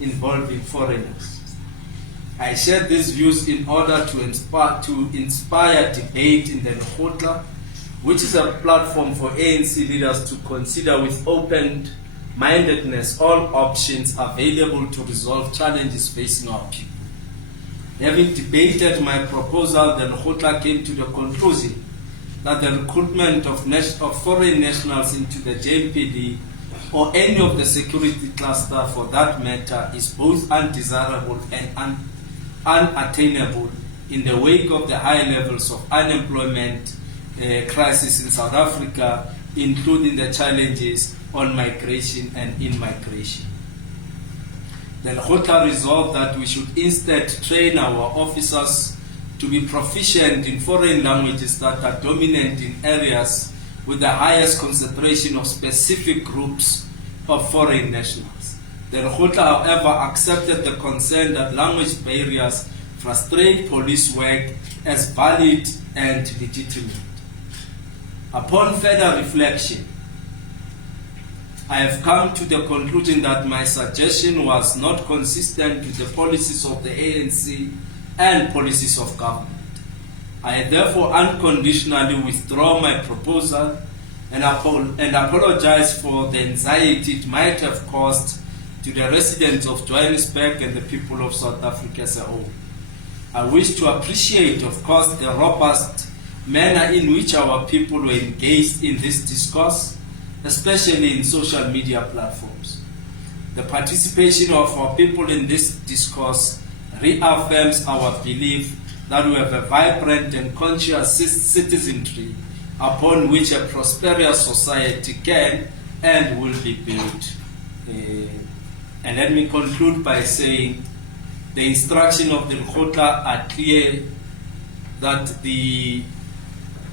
involving foreigners. I share these views in order to inspire debate in the Nkgotla, which is a platform for ANC leaders to consider with open-mindedness all options available to resolve challenges facing our people. Having debated my proposal, the Nkgotla came to the conclusion that the recruitment of foreign nationals into the JMPD or any of the security cluster for that matter is both undesirable and unattainable in the wake of the high levels of unemployment crisis in South Africa, including the challenges on migration and in migration. The Nkgotla resolved that we should instead train our officers to be proficient in foreign languages that are dominant in areas with the highest concentration of specific groups of foreign nationals. The Nkgotla, however, accepted the concern that language barriers frustrate police work as valid and legitimate. Upon further reflection, I have come to the conclusion that my suggestion was not consistent with the policies of the ANC and policies of government. I therefore unconditionally withdraw my proposal and apologize for the anxiety it might have caused to the residents of Johannesburg and the people of South Africa as a whole. I wish to appreciate, of course, the robust manner in which our people were engaged in this discourse, especially in social media platforms. The participation of our people in this discourse reaffirms our belief that we have a vibrant and conscious citizenry upon which a prosperous society can and will be built. And let me conclude by saying the instructions of the Nkgotla are clear that the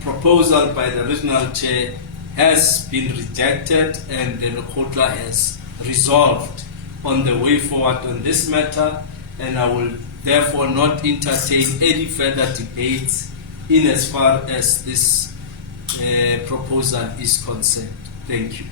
proposal by the regional chair has been rejected and the Nkgotla has resolved on the way forward on this matter, and I will therefore not entertain any further debates in as far as this proposal is concerned. Thank you.